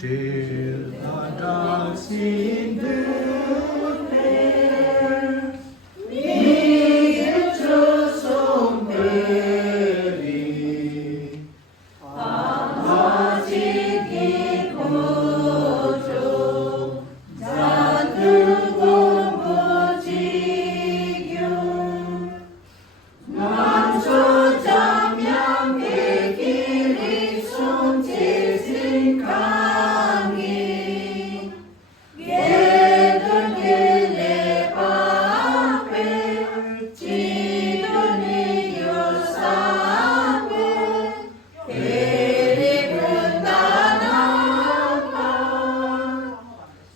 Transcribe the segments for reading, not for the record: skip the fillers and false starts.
till the dancing there, near Jerusalem Mary, 아직 이곳으로 자들고 무지겨 남소장면 백길이 손재생 강이 예들길래 밥에 지도니 요사에 대리군 다나파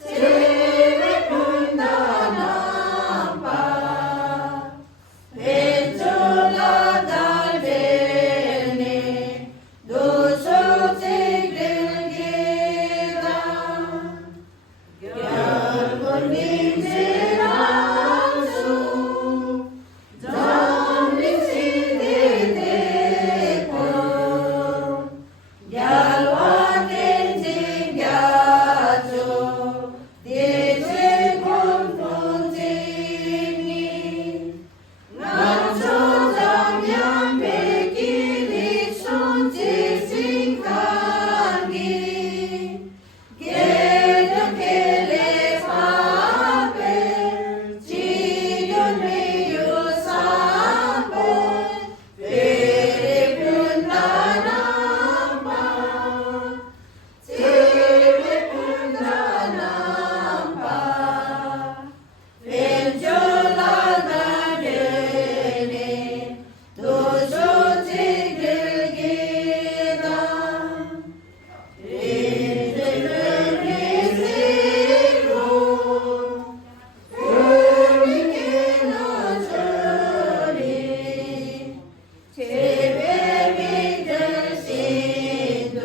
제외군 다나파 왼쪽아 달되네 노소책들기다 결국 민지랑수 정립시대되고 얄화된 징가조 내제공동쟁이 남초장면 백길이 손재생 강이 개덕길래 밥에 지존위 유사배 외래군 다남파 제외군 다남파 왼쪽아 달되네 노소책들기다 이들을 이세로 흐리게 넣으리 제외 믿을 신도